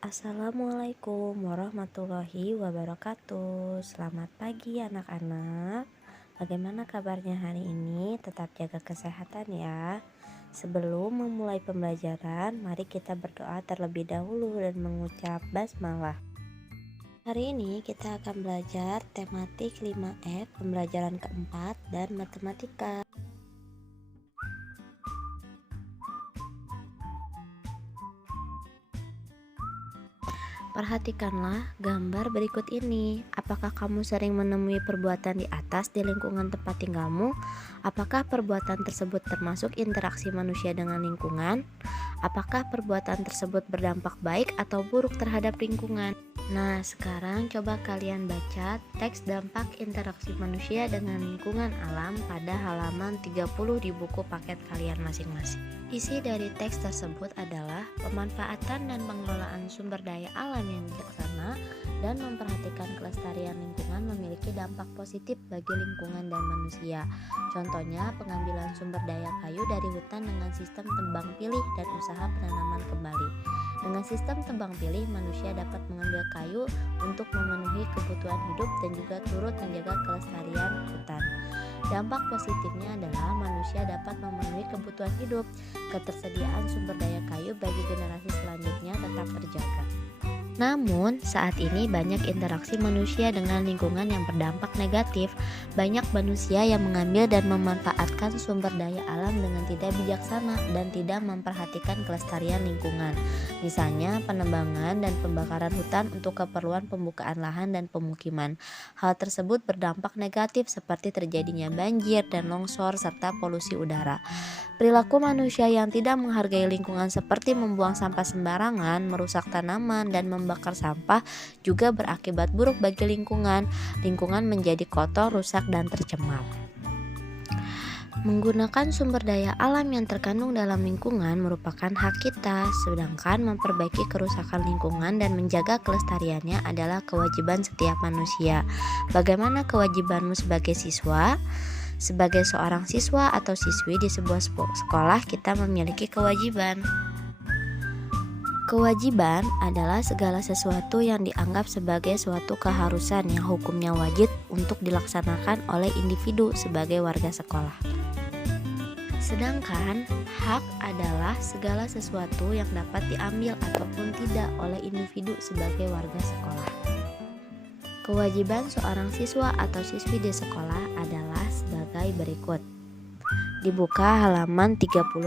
Assalamualaikum warahmatullahi wabarakatuh. Selamat pagi anak-anak. Bagaimana kabarnya hari ini? Tetap jaga kesehatan ya. Sebelum memulai pembelajaran, mari kita berdoa terlebih dahulu dan mengucap basmalah. Hari ini kita akan belajar tematik 5F, pembelajaran keempat dan matematika. Perhatikanlah gambar berikut ini. Apakah kamu sering menemui perbuatan di atas di lingkungan tempat tinggalmu? Apakah perbuatan tersebut termasuk interaksi manusia dengan lingkungan? Apakah perbuatan tersebut berdampak baik atau buruk terhadap lingkungan? Nah, sekarang coba kalian baca teks dampak interaksi manusia dengan lingkungan alam pada halaman 30 di buku paket kalian masing-masing. Isi dari teks tersebut adalah pemanfaatan dan pengelolaan sumber daya alam yang bijaksana dan memperhatikan kelestarian lingkungan memiliki dampak positif bagi lingkungan dan manusia. Contohnya, pengambilan sumber daya kayu dari hutan dengan sistem tebang pilih dan usaha penanaman kembali. Dengan sistem tebang pilih, manusia dapat mengambil kayu untuk memenuhi kebutuhan hidup dan juga turut menjaga kelestarian hutan. Dampak positifnya adalah manusia dapat memenuhi kebutuhan hidup. Ketersediaan sumber daya kayu bagi generasi selanjutnya tetap terjaga. Namun, saat ini banyak interaksi manusia dengan lingkungan yang berdampak negatif. Banyak manusia yang mengambil dan memanfaatkan sumber daya alam dengan tidak bijaksana dan tidak memperhatikan kelestarian lingkungan. Misalnya, penebangan dan pembakaran hutan untuk keperluan pembukaan lahan dan pemukiman. Hal tersebut berdampak negatif seperti terjadinya banjir dan longsor serta polusi udara. Perilaku manusia yang tidak menghargai lingkungan seperti membuang sampah sembarangan, merusak tanaman, dan membakar sampah juga berakibat buruk bagi lingkungan. Lingkungan menjadi kotor, rusak, dan tercemar. Menggunakan sumber daya alam yang terkandung dalam lingkungan merupakan hak kita, sedangkan memperbaiki kerusakan lingkungan dan menjaga kelestariannya adalah kewajiban setiap manusia. Bagaimana kewajibanmu sebagai siswa? Sebagai seorang siswa atau siswi di sebuah sekolah, kita memiliki kewajiban. Kewajiban adalah segala sesuatu yang dianggap sebagai suatu keharusan yang hukumnya wajib untuk dilaksanakan oleh individu sebagai warga sekolah. Sedangkan hak adalah segala sesuatu yang dapat diambil ataupun tidak oleh individu sebagai warga sekolah. Kewajiban seorang siswa atau siswi di sekolah adalah sebagai berikut. Dibuka halaman 34.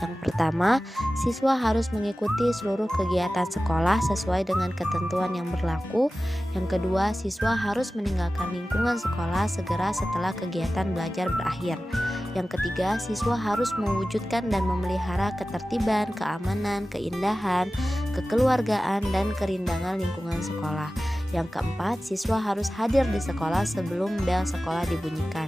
Yang pertama, siswa harus mengikuti seluruh kegiatan sekolah sesuai dengan ketentuan yang berlaku. Yang kedua, siswa harus meninggalkan lingkungan sekolah segera setelah kegiatan belajar berakhir. Yang ketiga, siswa harus mewujudkan dan memelihara ketertiban, keamanan, keindahan, kekeluargaan, dan kerindangan lingkungan sekolah. Yang keempat, siswa harus hadir di sekolah sebelum bel sekolah dibunyikan.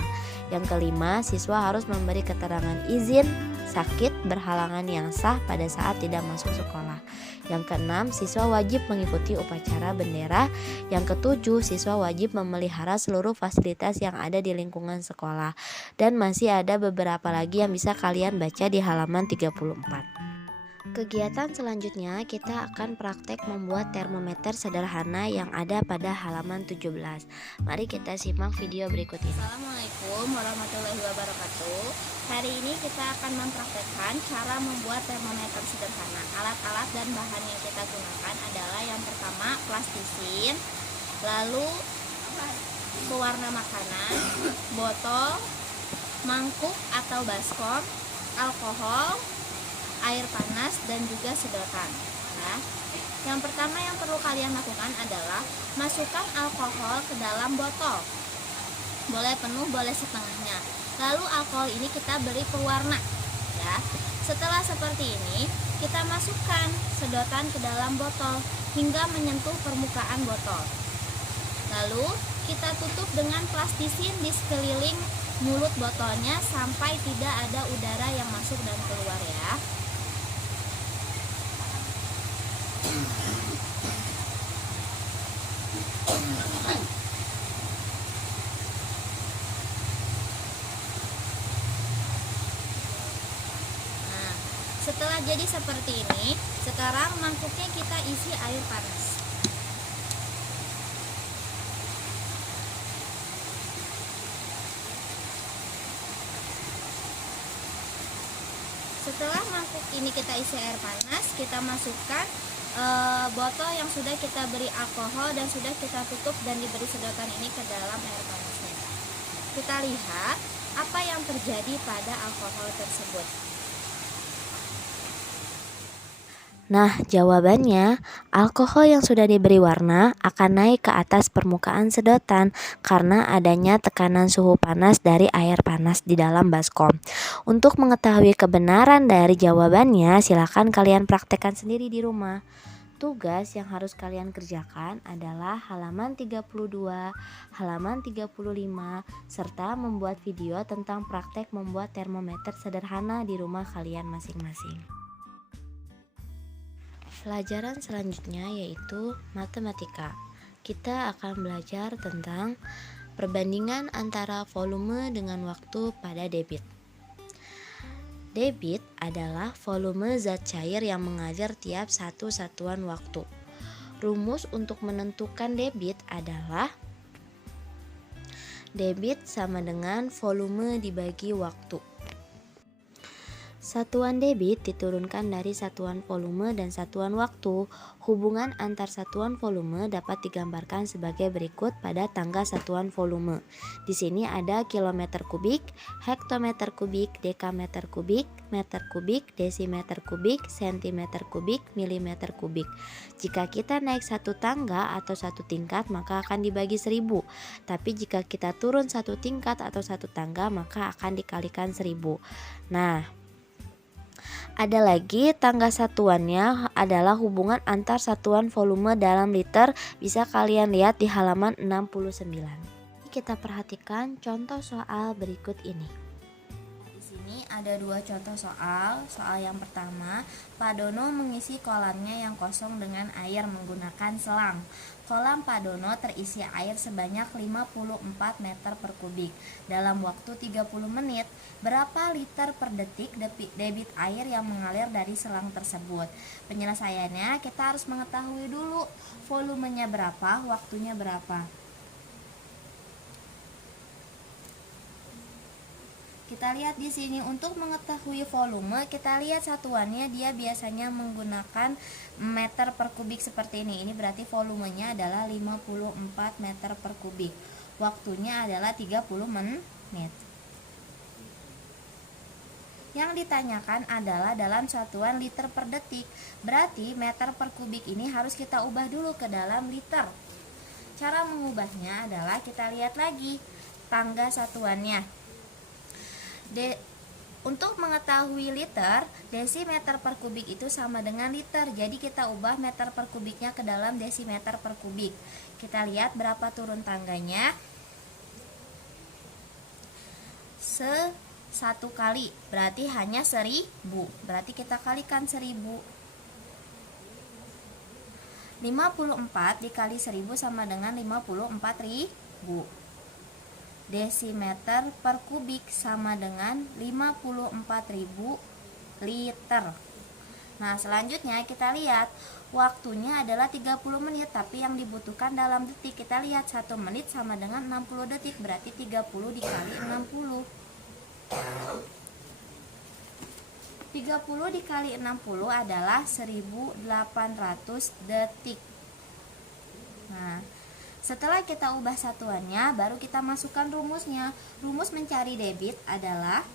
Yang kelima, siswa harus memberi keterangan izin sakit berhalangan yang sah pada saat tidak masuk sekolah. Yang keenam, siswa wajib mengikuti upacara bendera. Yang ketujuh, siswa wajib memelihara seluruh fasilitas yang ada di lingkungan sekolah. Dan masih ada beberapa lagi yang bisa kalian baca di halaman 34. Kegiatan selanjutnya kita akan praktek membuat termometer sederhana yang ada pada halaman 17. Mari kita simak video berikut ini. Assalamualaikum warahmatullahi wabarakatuh. Hari ini kita akan mempraktekkan cara membuat termometer sederhana. Alat-alat dan bahan yang kita gunakan adalah yang pertama plastisin, lalu pewarna makanan, botol, mangkuk atau baskom, alkohol, air panas, dan juga sedotan. Nah, yang pertama yang perlu kalian lakukan adalah masukkan alkohol ke dalam botol. Boleh penuh, boleh setengahnya. Lalu alkohol ini kita beri pewarna, ya. Setelah seperti ini, kita masukkan sedotan ke dalam botol hingga menyentuh permukaan botol. Lalu kita tutup dengan plastisin di sekeliling mulut botolnya sampai tidak ada udara yang masuk dan keluar, ya. Setelah jadi seperti ini, sekarang mangkuknya kita isi air panas. Setelah mangkuk ini kita isi air panas, kita masukkan botol yang sudah kita beri alkohol dan sudah kita tutup dan diberi sedotan ini ke dalam air panasnya. Kita lihat apa yang terjadi pada alkohol tersebut. Nah, jawabannya, alkohol yang sudah diberi warna akan naik ke atas permukaan sedotan karena adanya tekanan suhu panas dari air panas di dalam baskom. Untuk mengetahui kebenaran dari jawabannya, silakan kalian praktekkan sendiri di rumah. Tugas yang harus kalian kerjakan adalah halaman 32, halaman 35, serta membuat video tentang praktek membuat termometer sederhana di rumah kalian masing-masing. Pelajaran selanjutnya yaitu matematika. Kita akan belajar tentang perbandingan antara volume dengan waktu pada debit. Debit adalah volume zat cair yang mengalir tiap satu satuan waktu. Rumus untuk menentukan debit adalah debit sama dengan volume dibagi waktu. Satuan debit diturunkan dari satuan volume dan satuan waktu. Hubungan antar satuan volume dapat digambarkan sebagai berikut pada tangga satuan volume. Di sini ada kilometer kubik, hektometer kubik, dekameter kubik, meter kubik, desimeter kubik, sentimeter kubik, milimeter kubik. Jika kita naik satu tangga atau satu tingkat maka akan dibagi 1000. Tapi jika kita turun satu tingkat atau satu tangga maka akan dikalikan 1000. Nah, ada lagi tangga satuannya adalah hubungan antar satuan volume dalam liter, bisa kalian lihat di halaman 69. Kita perhatikan contoh soal berikut ini. Di sini ada dua contoh soal. Soal yang pertama, Pak Dono mengisi kolamnya yang kosong dengan air menggunakan selang. Kolam Pak Dono terisi air sebanyak 54 meter per kubik. Dalam waktu 30 menit, berapa liter per detik debit air yang mengalir dari selang tersebut? Penyelesaiannya kita harus mengetahui dulu volumenya berapa, waktunya berapa. Kita lihat di sini, untuk mengetahui volume kita lihat satuannya, dia biasanya menggunakan meter per kubik seperti ini. Ini berarti volumenya adalah 54 meter per kubik. Waktunya adalah 30 menit. Yang ditanyakan adalah dalam satuan liter per detik. Berarti meter per kubik ini harus kita ubah dulu ke dalam liter. Cara mengubahnya adalah kita lihat lagi tangga satuannya. Untuk mengetahui liter, desimeter per kubik itu sama dengan liter. Jadi kita ubah meter per kubiknya ke dalam desimeter per kubik. Kita lihat berapa turun tangganya. Satu kali, berarti hanya 1000. Berarti kita kalikan 1000. 54 dikali 1000 sama dengan 54.000. Desimeter per kubik sama dengan 54.000 liter. Nah, selanjutnya kita lihat waktunya adalah 30 menit, tapi yang dibutuhkan dalam detik. Kita lihat 1 menit sama dengan 60 detik, berarti 30 dikali 60. 30 dikali 60 adalah 1800 detik. Nah, setelah kita ubah satuannya, baru kita masukkan rumusnya. Rumus mencari debit adalah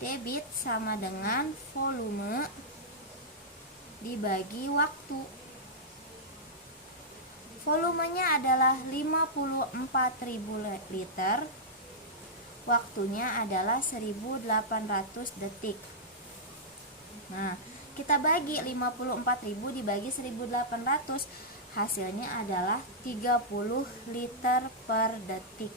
debit sama dengan volume dibagi waktu. Volumenya adalah 54.000 liter. Waktunya adalah 1800 detik. Nah, kita bagi 54.000 dibagi 1800. Hasilnya adalah 30 liter per detik.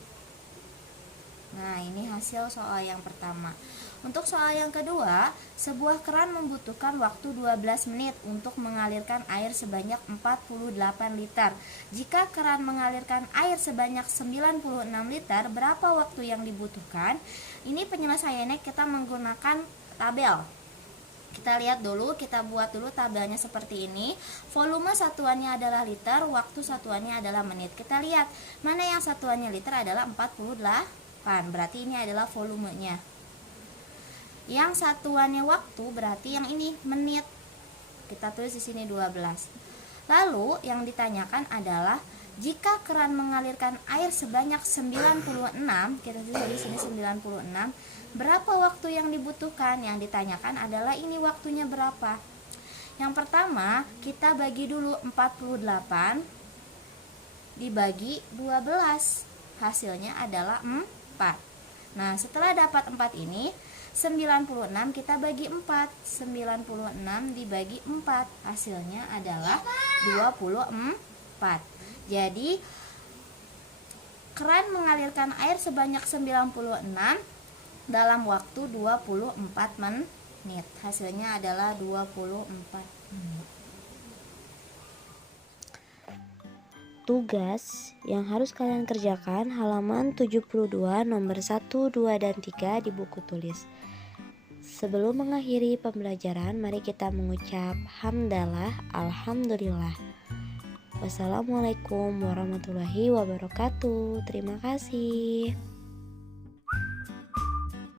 Nah, ini hasil soal yang pertama. Untuk soal yang kedua, sebuah keran membutuhkan waktu 12 menit untuk mengalirkan air sebanyak 48 liter. Jika keran mengalirkan air sebanyak 96 liter, berapa waktu yang dibutuhkan? Ini penyelesaiannya kita menggunakan tabel. Kita lihat dulu, kita buat dulu tabelnya seperti ini. Volume satuannya adalah liter, waktu satuannya adalah menit. Kita lihat, mana yang satuannya liter adalah 48. Berarti ini adalah volumenya. Yang satuannya waktu berarti yang ini menit. Kita tulis di sini 12. Lalu yang ditanyakan adalah jika keran mengalirkan air sebanyak 96, kita tulis di sini 96, berapa waktu yang dibutuhkan? Yang ditanyakan adalah ini waktunya berapa. Yang pertama, kita bagi dulu 48 dibagi 12. Hasilnya adalah 4. Nah, setelah dapat 4 ini, 96 kita bagi 4. 96 dibagi 4. Hasilnya adalah 24. Jadi keran mengalirkan air sebanyak 96 dalam waktu 24 menit. Hasilnya adalah 24 menit. Tugas yang harus kalian kerjakan halaman 72 nomor 1, 2, dan 3 di buku tulis. Sebelum mengakhiri pembelajaran, mari kita mengucap hamdalah, alhamdulillah. Wassalamualaikum warahmatullahi wabarakatuh. Terima kasih.